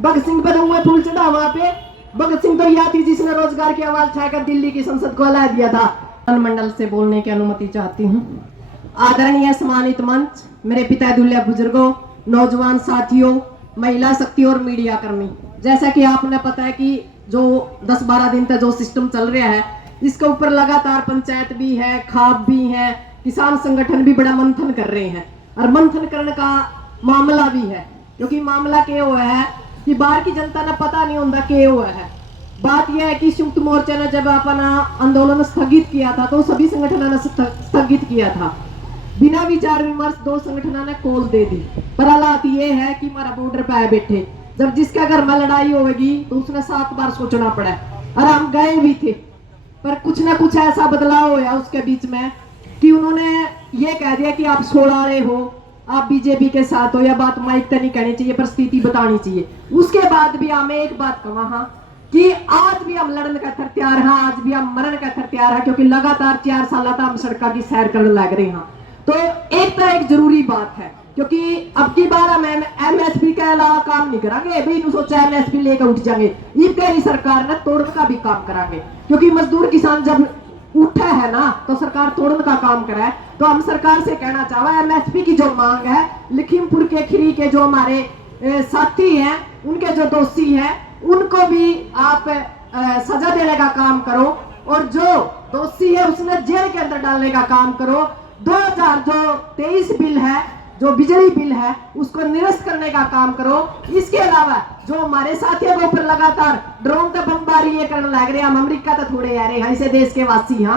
भगत सिंह पर हुए फूल चढ़ा वहां पे। भगत सिंह तो यह थी जिसने रोजगार की आवाज उठाकर दिल्ली की संसद को हिला दिया था। मंडल से बोलने की अनुमति चाहती हूँ। आदरणीय सम्मानित मंच, मेरे पिता दुल्हे बुजुर्गों, नौजवान साथियों, महिला शक्ति और मीडिया कर्मी, जैसा कि आपने पता है कि जो 10-12 दिन तक जो सिस्टम चल रहा है, इसके ऊपर लगातार पंचायत भी है, खाप भी है, किसान संगठन भी बड़ा मंथन कर रहे हैं और मंथन करने का मामला भी है। क्योंकि मामला क्या हुआ है कि बाहर की जनता ने पता नहीं होता क्या हुआ है। बात यह है कि संयुक्त मोर्चा ने जब अपना आंदोलन स्थगित किया था तो सभी संगठनों ने स्थगित किया था। बिना विचार विमर्श 2 संगठनों ने कॉल दे दी। पर हालात ये है कि हमारा बॉर्डर पे आए बैठे, जब जिसका घर में लड़ाई होगी तो उसने 7 बार सोचना पड़ा और हम गए भी थे। पर कुछ ना कुछ ऐसा बदलाव होया उसके बीच में कि उन्होंने ये कह दिया कि आप सोलारे हो, आप बीजेपी के साथ हो। यह बात माइक तक नहीं कहनी चाहिए पर स्थिति बतानी चाहिए। उसके बाद भी हमें एक बात कहा कि आज भी हम लड़ने का तैयार हैं, आज भी हम मरण का तैयार है, क्योंकि लगातार 4 साल हम सड़क की सैर करने लग रहे हैं। तो एक जरूरी बात है, क्योंकि अब की बार हम एमएसपी के अलावा काम नहीं करांगे। भाई नु सोचा एमएसपी लेकर उठ जाएंगे, ये कह सरकार ने तोड़ने का भी काम करांगे। क्योंकि मजदूर किसान जब उठा है ना तो सरकार तोड़ने का काम करा है। तो हम सरकार से कहना चाहवा एमएसपी की जो मांग है, लखीमपुर के खीरी के जो हमारे साथी हैं, उनके जो दोषी हैं, उनको भी आप सजा देने का काम करो और जो दोषी है उसने जेल के अंदर डालने का काम करो। 2023 बिल है, जो बिजली बिल है, उसको निरस्त करने का काम करो। इसके अलावा जो हमारे साथियों के ऊपर लगातार ड्रोन से बमबारी ये करने लग रहे हैं, हम अमेरिका तो थोड़े आ रहे हैं, ऐसे देश के वासी हैं,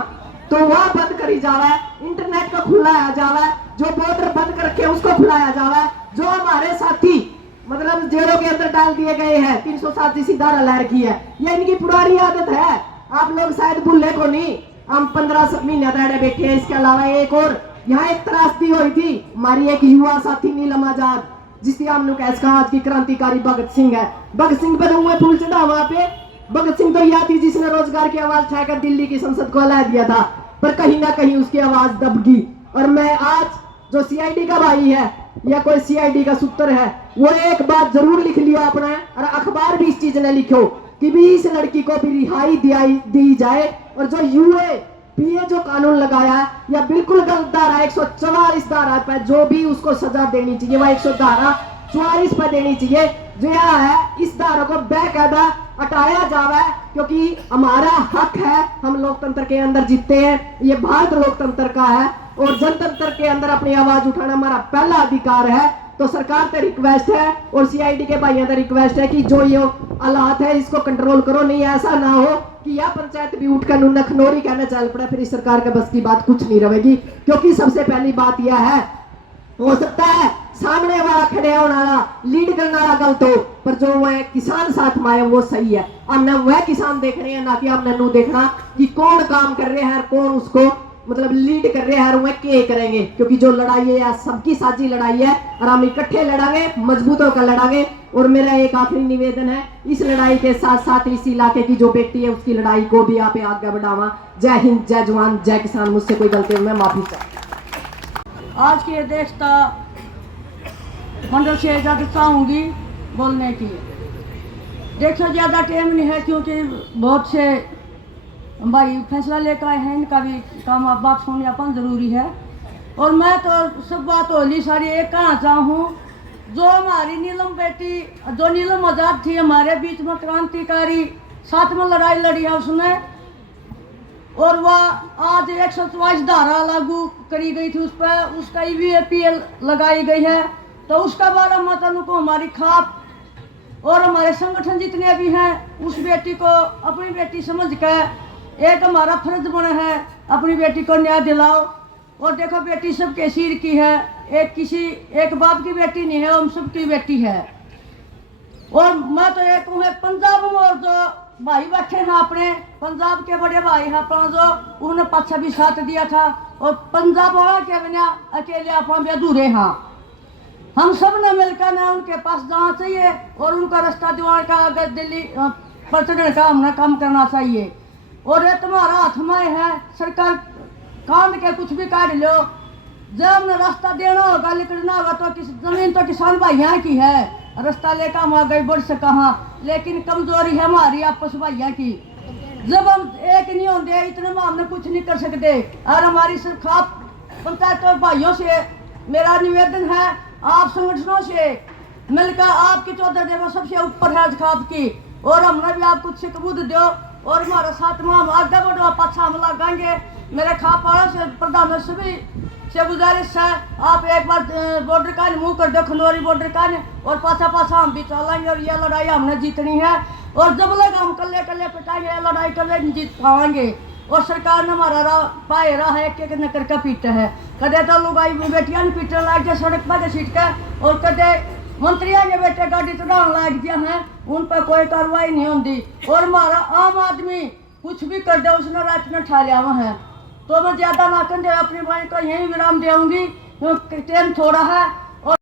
तो वह बंद करी जावा है। इंटरनेट को खुलाया जावा है, जो बॉर्डर बंद कर रखे उसको खुलाया जावा है। जो हमारे साथी मतलब जेलों के अंदर डाल दिए गए हैं, 307 जैसी धारा ला रखी है, ये इनकी पुरानी आदत है। आप लोग शायद भूले को नहीं, हम 15 महीने तक बैठे हैं। इसके अलावा एक और यहाँ एक त्रासदी हुई थी, हमारी एक युवा साथी नीलम आजाद, जिससे हमने कहा आज की क्रांतिकारी भगत सिंह है। भगत सिंह पर हुए फूल चढ़ा वहां पे। भगत सिंह तो यह थी जिसने रोजगार की आवाज उठाकर दिल्ली की संसद को हिला दिया था, पर कहीं ना कहीं उसकी आवाज दब गई। और मैं आज जो सीआईडी का भाई है या कोई सीआईडी का सूत्र है, वो एक बात जरूर लिख लियो अपना, और अखबार भी इस चीज ने लिखो कि भी इस लड़की को भी रिहाई दी जाए। और जो यूएपीए जो कानून लगाया है, या बिल्कुल गलत धारा 144 धारा पर जो भी उसको सजा देनी चाहिए, वह 144 पर देनी चाहिए। जो है इस धारा को बेकायदा हटाया जावे, क्योंकि हमारा हक है, हम लोकतंत्र के अंदर जीते हैं, ये भारत लोकतंत्र का है और जनतंत्र के अंदर अपनी आवाज उठाना हमारा पहला अधिकार है। तो सरकार से रिक्वेस्ट है और सीआईडी के भाइयों से रिक्वेस्ट है कि जो ये हालात है इसको कंट्रोल करो, नहीं ऐसा ना हो कि यह पंचायत भी उठकर नखनोरी कहना चल पड़े, फिर इस सरकार के बस की बात कुछ नहीं रहेगी। क्योंकि सबसे पहली बात यह है, हो सकता है सामने वाला खड़े होने वाला लीड करने वाला गलत हो, पर जो वह किसान साथ में आए वो सही है। हमने वह किसान देख रहे हैं, ना कि हमने नू देखना कि कौन काम कर रहे हैं, कौन उसको मतलब लीड कर रहे हैं और वह क्या करेंगे। क्योंकि जो लड़ाई है या सबकी साझी लड़ाई है और हम इकट्ठे लड़ांगे, मजबूत होकर लड़ांगे। और मेरा एक आखिरी निवेदन है, इस लड़ाई के साथ साथ इस इलाके की जो बेटी है उसकी लड़ाई को भी आप आगे बढ़ावा। जय हिंद, जय जवान, जय किसान। मुझसे कोई गलती में माफी चाहता। आज की अध्यक्षता मंडल से इजाजत चाहूँगी बोलने की। देखो ज़्यादा टाइम नहीं है, क्योंकि बहुत से भाई फैसला लेकर आए हैं, इनका भी काम आप बात सुनने अपन जरूरी है। और मैं तो सब बात होली सारी एक कहना चाहूँ, जो हमारी नीलम बेटी, जो नीलम आजाद थी हमारे बीच में क्रांतिकारी, साथ में लड़ाई लड़ी है उसने, और वह आज 144 धारा लागू करी गई थी उस पर, उसका ईवीएपीएल लगाई गई है। तो उसका बारे में तनु को हमारी खाप और हमारे संगठन जितने भी हैं उस बेटी को अपनी बेटी समझ कर एक हमारा फर्ज बना है अपनी बेटी को न्याय दिलाओ। और देखो बेटी सबके सिर की है, एक बाप की बेटी नहीं है, हम सबकी बेटी है। और मैं तो एक हूँ पंजाब में, और जो भाई बैठे हैं अपने पंजाब के बड़े भाई हैं अपना, जो उन्होंने पाछा भी साथ दिया था, और पंजाब वाला के बिना अकेले अपना भी अधूरे हैं। हम सब ने मिलकर ना उनके पास जाना चाहिए और उनका रास्ता दिवार का अगर दिल्ली पर चढ़ने का हमने काम करना चाहिए। और ये तुम्हारा हाथ में है, सरकार कांड के कुछ भी काट लो, जब हमने रास्ता देना होगा, निकलना होगा, तो जमीन तो किसान भाइयों की है, रास्ता लेकर हम आगे बढ़ सका हाँ, लेकिन कमजोरी है हमारी आपस भैया की। जब हम एक नहीं होंगे इतने में हमने कुछ नहीं कर सकते। और हमारी सरकार पंचायत और भाइयों से मेरा निवेदन है, आप संगठनों से मिलकर आपकी चौधर देवा सबसे ऊपर है खाप की, और हमने भी आपको शिकबूत दो और हमारा साथ में हम आगे बढ़ो, पाछा हम लगाएंगे। मेरे खाप वालों से प्रधान सभी से गुजारिश है, आप एक बार बॉर्डर का मुंह कर दो, खनौरी बॉर्डर का, और पाछा पाछा हम भी चलेंगे और ये लड़ाई हमने जीतनी है। और जब लग हम कल्ले कल्ले पिटाएंगे, लड़ाई कल्ले नहीं जीत पाएंगे। और सरकार ने हमारा राह पाए रहा है एक नकर का पीटा है, कदे तो लोग आई बेटियां ने पीटने लग जाए सड़क पर सीट के, और कदे मंत्रियों के बेटे गाड़ी चढ़ाने लग गया है, उन पर कोई कार्रवाई नहीं होती। और हमारा आम आदमी कुछ भी कर दे उसने रात में ठा लिया हुआ है। तो मैं ज्यादा ना कर दे अपनी बात को यही विराम दूंगी, टाइम थोड़ा है।